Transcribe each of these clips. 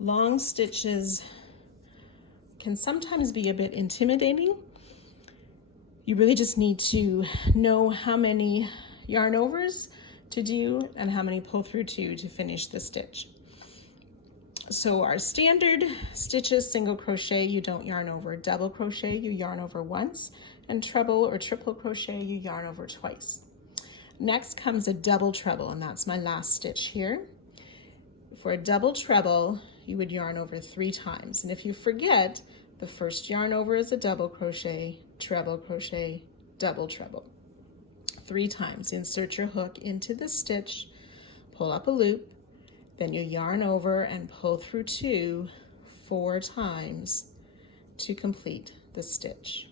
long stitches can sometimes be a bit intimidating. You really just need to know how many yarn overs to do and how many pull through two to finish the stitch. So our standard stitches, single crochet, you don't yarn over. Double crochet, you yarn over once, and treble or triple crochet, you yarn over twice. Next comes a double treble, and that's my last stitch here. For a double treble, you would yarn over 3 times. And if you forget, the first yarn over is a double crochet, double treble. 3 times. Insert your hook into the stitch, pull up a loop, then you yarn over and pull through 2 4 times to complete the stitch.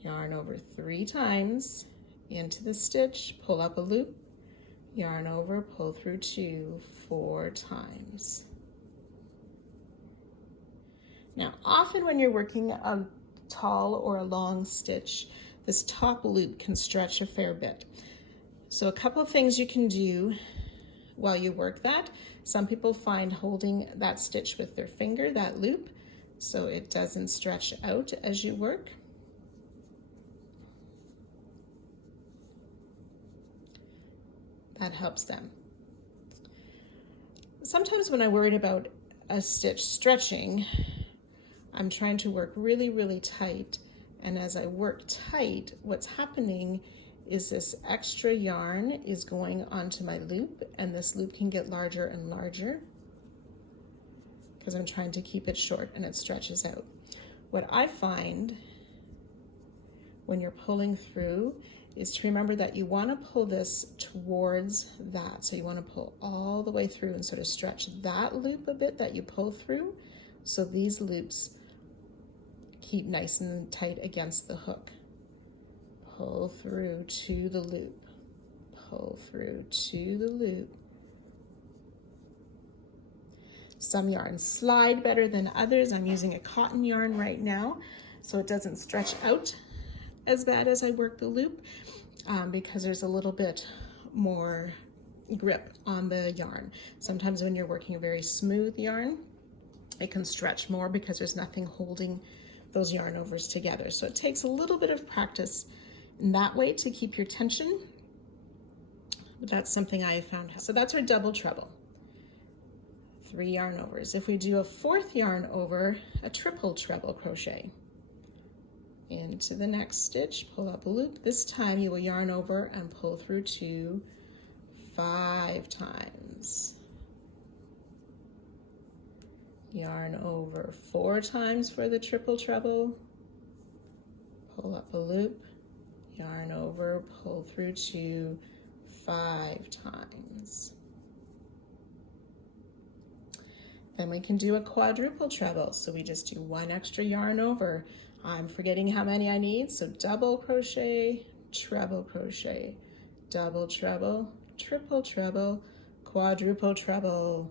Yarn over 3 times into the stitch, pull up a loop, yarn over, pull through 2 4 times. Now, often when you're working a tall or a long stitch, this top loop can stretch a fair bit. So a couple of things you can do while you work that. Some people find holding that stitch with their finger, that loop, so it doesn't stretch out as you work. That helps them. Sometimes when I'm worried about a stitch stretching, I'm trying to work really, really tight. And as I work tight, what's happening is this extra yarn is going onto my loop, and this loop can get larger and larger because I'm trying to keep it short and it stretches out. What I find when you're pulling through is to remember that you want to pull this towards that. So you want to pull all the way through and sort of stretch that loop a bit that you pull through, so these loops keep nice and tight against the hook. Pull through to the loop, pull through to the loop. Some yarns slide better than others. I'm using a cotton yarn right now, so it doesn't stretch out as bad as I work the loop because there's a little bit more grip on the yarn. Sometimes when you're working a very smooth yarn, it can stretch more because there's nothing holding those yarn overs together. So it takes a little bit of practice in that way to keep your tension, but that's something I have found. So that's our double treble, 3 yarn overs. If we do a 4th yarn over, a triple treble crochet. Into the next stitch, pull up a loop. This time you will yarn over and pull through 2 5 times. Yarn over 4 times for the triple treble, pull up a loop, yarn over, pull through 2 5 times. Then we can do a quadruple treble. So we just do 1 extra yarn over. I'm forgetting how many I need, so double crochet, treble crochet, double treble, triple treble, quadruple treble.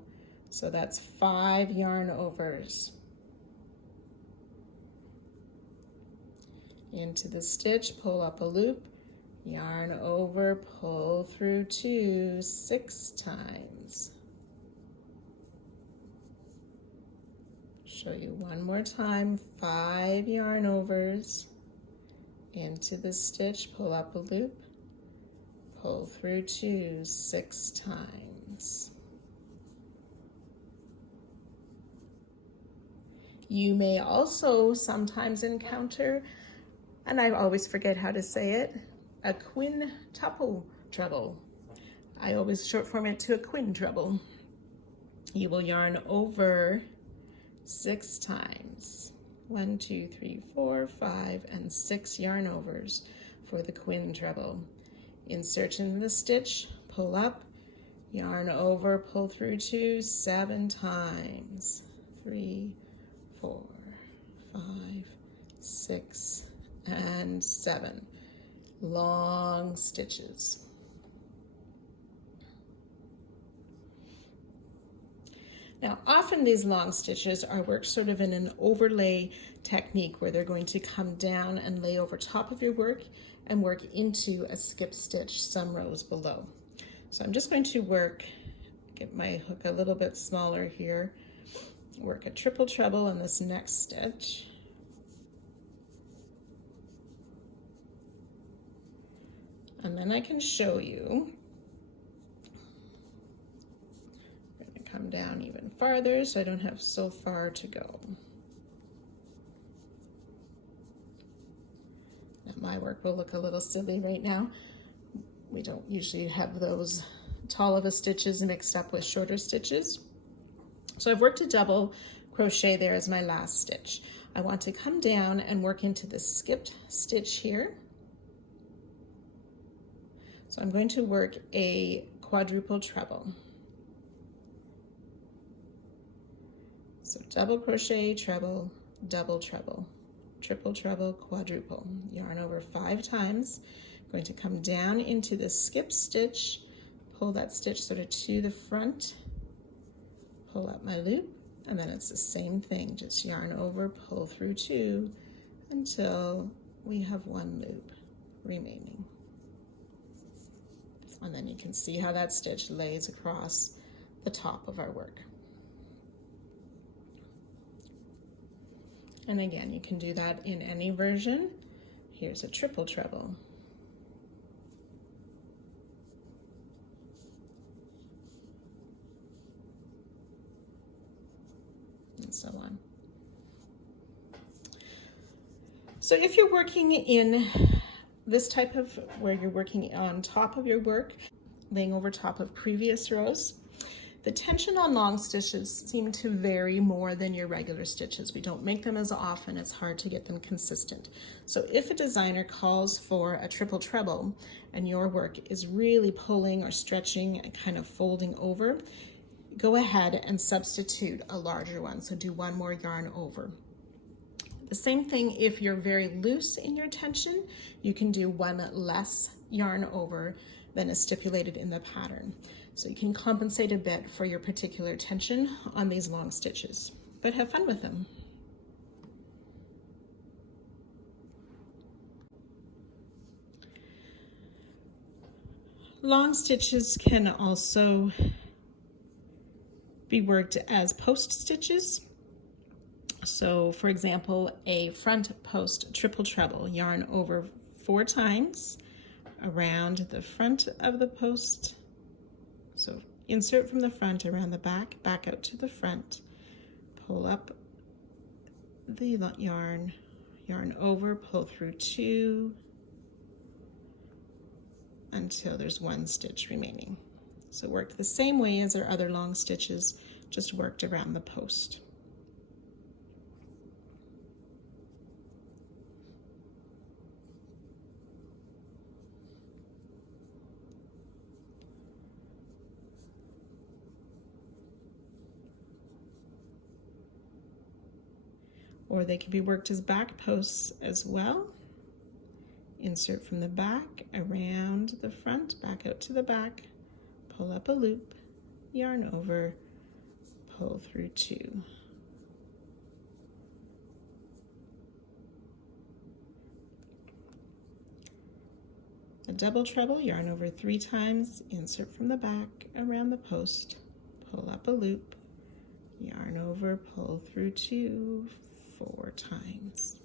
So that's 5 yarn overs. Into the stitch, pull up a loop, yarn over, pull through 2 6 times. Show you one more time, 5 yarn overs. Into the stitch, pull up a loop, pull through 2 6 times. You may also sometimes encounter, and I always forget how to say it, a quintuple treble. I always short form it to a quintuple. You will yarn over 6 times. 1 2 3 4 5 and 6 yarn overs for the quintuple. Insert in the stitch, pull up, yarn over, pull through 2 7 times. 3 4 5 6 and 7 long stitches. Now, often these long stitches are worked sort of in an overlay technique where they're going to come down and lay over top of your work and work into a skip stitch some rows below. So I'm just going to work get my hook a little bit smaller here, work a triple treble in this next stitch. And then I can show you. I'm going to come down even farther so I don't have so far to go. Now my work will look a little silly right now. We don't usually have those tall of a stitches mixed up with shorter stitches. So I've worked a double crochet there as my last stitch. I want to come down and work into the skipped stitch here. So I'm going to work a quadruple treble. So double crochet, treble, double treble, triple treble, quadruple. Yarn over 5 times. I'm going to come down into the skip stitch, pull that stitch sort of to the front, pull up my loop, and then it's the same thing, just yarn over, pull through 2 until we have 1 loop remaining. And then you can see how that stitch lays across the top of our work. And again, you can do that in any version. Here's a triple treble. And so on. So if you're working in this type of where you're working on top of your work, laying over top of previous rows, the tension on long stitches seem to vary more than your regular stitches. We don't make them as often, it's hard to get them consistent. So if a designer calls for a triple treble and your work is really pulling or stretching and kind of folding over, go ahead and substitute a larger one. So do 1 more yarn over. The same thing if you're very loose in your tension, you can do 1 less yarn over than is stipulated in the pattern. So you can compensate a bit for your particular tension on these long stitches, but have fun with them. Long stitches can also be worked as post stitches. So for example, a front post triple treble, yarn over 4 times around the front of the post. So insert from the front around the back, back out to the front, pull up the yarn, yarn over, pull through 2 until there's 1 stitch remaining. So work the same way as our other long stitches, just worked around the post. Or they can be worked as back posts as well. Insert from the back, around the front, back out to the back, pull up a loop, yarn over, pull through 2. A double treble, yarn over 3 times, insert from the back, around the post, pull up a loop, yarn over, pull through 2, 4 times.